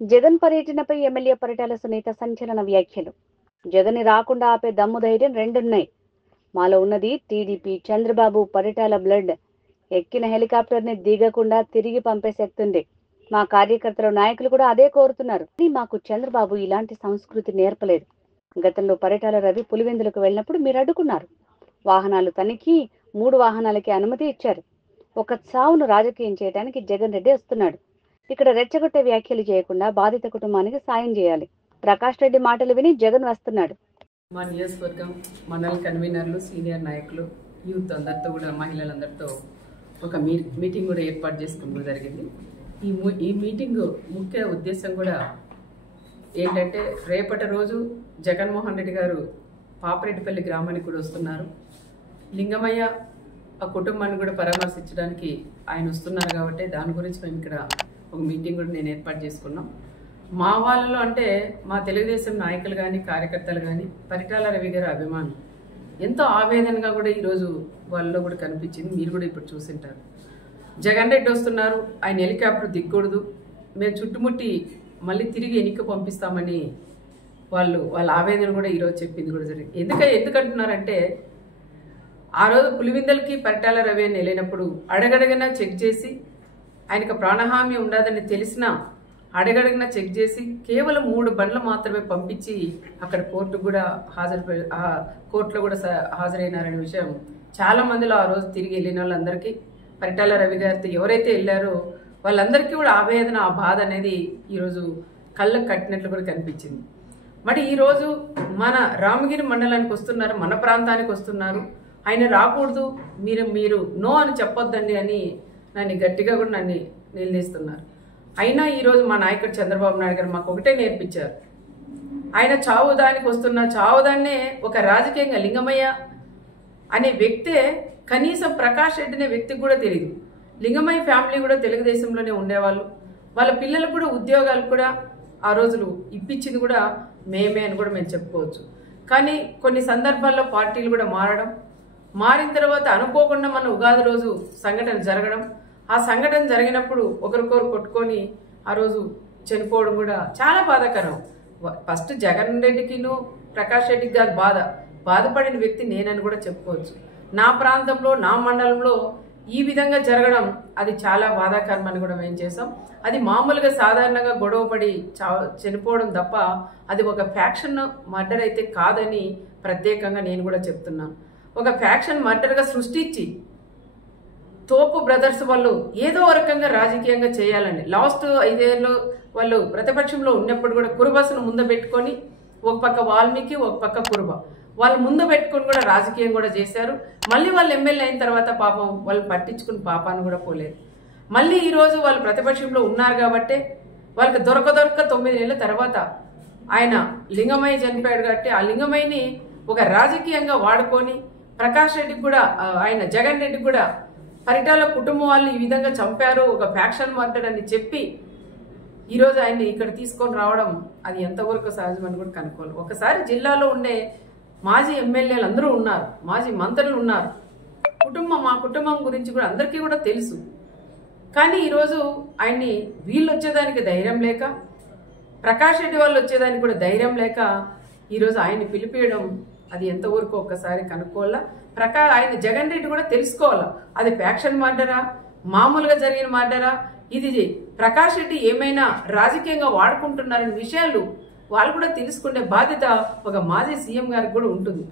జగన్ పర్యటనపై ఎమ్మెల్యే పరిటాల సునీత సంచలన వ్యాఖ్యలు. జగన్ రాకుండా ఆపే దమ్ము ధైర్యం రెండున్నాయి. మాలో ఉన్నది టీడీపీ, చంద్రబాబు, పరిటాల బ్లడ్. ఎక్కిన హెలికాప్టర్ ని దిగకుండా తిరిగి పంపే శక్తి ఉంది. మా కార్యకర్తలు, నాయకులు కూడా అదే కోరుతున్నారు. మాకు చంద్రబాబు ఇలాంటి సంస్కృతి నేర్పలేదు. గతంలో పరిటాల రవి పులివెందులకు వెళ్ళినప్పుడు మీరు అడ్డుకున్నారు. వాహనాలు తనిఖీ, 3 వాహనాలకి అనుమతి ఇచ్చారు. ఒక చావును రాజకీయం చేయడానికి జగన్ రెడ్డి వస్తున్నాడు. ఇక్కడ రెచ్చగొట్టే వ్యాఖ్యలు చేయకుండా బాధిత కుటుంబానికి సాయం చేయాలి. ప్రకాష్ రెడ్డి మాటలు విని జగన్ వస్తున్నాడు. మా నియోజకవర్గం మండల కన్వీనర్లు, సీనియర్ నాయకులు, యూత్ అందరితో కూడా, మహిళలందరితో ఒక మీటింగ్ కూడా ఏర్పాటు చేసుకోవడం జరిగింది. ఈ మీటింగ్ ముఖ్య ఉద్దేశం కూడా ఏంటంటే, రేపటి రోజు జగన్మోహన్ రెడ్డి గారు పాపిరెడ్డిపల్లి గ్రామానికి కూడా వస్తున్నారు. లింగమయ్య ఆ కుటుంబాన్ని కూడా పరామర్శించడానికి ఆయన వస్తున్నారు. కాబట్టి దాని గురించి మేము ఇక్కడ ఒక మీటింగ్ కూడా నేను ఏర్పాటు చేసుకున్నాం. మా వాళ్ళలో అంటే మా తెలుగుదేశం నాయకులు కానీ, కార్యకర్తలు కానీ పరిటాల రవి గారి అభిమానం ఎంతో ఆవేదనగా కూడా ఈరోజు వాళ్ళలో కూడా కనిపించింది. మీరు కూడా ఇప్పుడు చూసింటారు. జగన్ రెడ్డి వస్తున్నారు, ఆయన హెలికాప్టర్ దిగకూడదు, మేము చుట్టుముట్టి మళ్ళీ తిరిగి ఎన్నిక పంపిస్తామని వాళ్ళ ఆవేదన కూడా ఈరోజు చెప్పింది కూడా జరిగింది. ఎందుకంటున్నారంటే, ఆ రోజు పులివెందులకి పరిటాల రవి అని వెళ్ళినప్పుడు అడగడగన చెక్ చేసి, ఆయనకు ప్రాణహామీ ఉండదని తెలిసినా అడగడగన చెక్ చేసి కేవలం 3 బండ్లు మాత్రమే పంపించి అక్కడ కోర్టులో కూడా హాజరైనారనే విషయం చాలా మందిలో ఆ రోజు తిరిగి వెళ్ళిన వాళ్ళందరికీ, పరిటాల రవి గారితో ఎవరైతే వెళ్ళారో వాళ్ళందరికీ కూడా ఆవేదన, ఆ బాధ అనేది ఈరోజు కళ్ళకు కట్టినట్లు కూడా కనిపించింది. మరి ఈరోజు మన రామగిరి మండలానికి వస్తున్నారు, మన ప్రాంతానికి వస్తున్నారు, ఆయన రాకూడదు, మీరు నో అని చెప్పొద్దండి అని నన్ను గట్టిగా కూడా నన్ను నిలదీస్తున్నారు. అయినా ఈరోజు మా నాయకుడు చంద్రబాబు నాయుడు గారు మాకు ఒకటే నేర్పించారు. ఆయన చావుదానికి వస్తున్న చావుదాన్నే ఒక రాజకీయంగా లింగమయ్య అనే వ్యక్తే కనీసం ప్రకాష్ రెడ్డి అనే వ్యక్తికి కూడా తెలియదు. లింగమయ్య ఫ్యామిలీ కూడా తెలుగుదేశంలోనే ఉండేవాళ్ళు. వాళ్ళ పిల్లలకు కూడా ఉద్యోగాలు కూడా ఆ రోజులు ఇప్పించింది కూడా మేమే అని కూడా మేము చెప్పుకోవచ్చు. కానీ కొన్ని సందర్భాల్లో పార్టీలు కూడా మారిన తర్వాత అనుకోకుండా మన ఉగాది రోజు సంఘటన జరగడం, ఆ సంఘటన జరిగినప్పుడు ఒకరికొకరు కొట్టుకొని ఆ రోజు చనిపోవడం కూడా చాలా బాధాకరం. ఫస్ట్ జగన్ రెడ్డికిను ప్రకాష్ రెడ్డికి కాదు బాధపడిన వ్యక్తి నేనని కూడా చెప్పుకోవచ్చు. నా ప్రాంతంలో, నా మండలంలో ఈ విధంగా జరగడం అది చాలా బాధాకరం అని కూడా మేము చేసాం. అది మామూలుగా సాధారణంగా గొడవపడి చనిపోవడం తప్ప అది ఒక ఫ్యాక్షన్ మర్డర్ అయితే కాదని ప్రత్యేకంగా నేను కూడా చెప్తున్నాను. ఒక ఫ్యాక్షన్ మర్డర్గా సృష్టించి తోపు బ్రదర్స్ వాళ్ళు ఏదో రకంగా రాజకీయంగా చేయాలండి. లాస్ట్ 5 ఏళ్ళు వాళ్ళు ప్రతిపక్షంలో ఉన్నప్పుడు కూడా కురుబస్సును ముందు పెట్టుకొని, ఒక పక్క వాల్మీకి, ఒక పక్క కురుబ, వాళ్ళు ముందు పెట్టుకొని కూడా రాజకీయం కూడా చేశారు. మళ్ళీ వాళ్ళు ఎమ్మెల్యే అయిన తర్వాత పాపం వాళ్ళు పట్టించుకుని పాపాన్ని కూడా పోలేదు. మళ్ళీ ఈరోజు వాళ్ళు ప్రతిపక్షంలో ఉన్నారు కాబట్టి వాళ్ళకి దొరక 9 ఏళ్ళ తర్వాత ఆయన లింగమయ్య చనిపోయాడు కాబట్టి ఆ లింగమయ్యని ఒక రాజకీయంగా వాడుకొని ప్రకాష్ రెడ్డికి కూడా, ఆయన జగన్ రెడ్డికి కూడా పరిటాల కుటుంబం వాళ్ళు ఈ విధంగా చంపారు, ఒక ఫ్యాక్షన్ మర్డర్ అని చెప్పి ఈరోజు ఆయన్ని ఇక్కడ తీసుకొని రావడం అది ఎంతవరకు సహజమని కూడా కనుక్కోవాలి. ఒకసారి జిల్లాలో ఉండే మాజీ ఎమ్మెల్యేలు అందరూ ఉన్నారు, మాజీ మంత్రులు ఉన్నారు. మా కుటుంబం గురించి కూడా అందరికీ కూడా తెలుసు. కానీ ఈరోజు ఆయన్ని వీళ్ళు వచ్చేదానికి ధైర్యం లేక, ప్రకాష్ రెడ్డి వాళ్ళు వచ్చేదానికి కూడా ధైర్యం లేక ఈరోజు ఆయన్ని పిలిపియడం అది ఎంతవరకు ఒక్కసారి కనుక్కోవాలా. ఆయన జగన్ రెడ్డి కూడా తెలుసుకోవాలా, అది ఫ్యాక్షన్ మర్డరా, మామూలుగా జరిగిన మర్డరా, ఇది ప్రకాష్ రెడ్డి ఏమైనా రాజకీయంగా వాడుకుంటున్నారనే విషయాలు వాళ్ళు కూడా తెలుసుకునే బాధ్యత ఒక మాజీ సీఎం గారికి కూడా ఉంటుంది.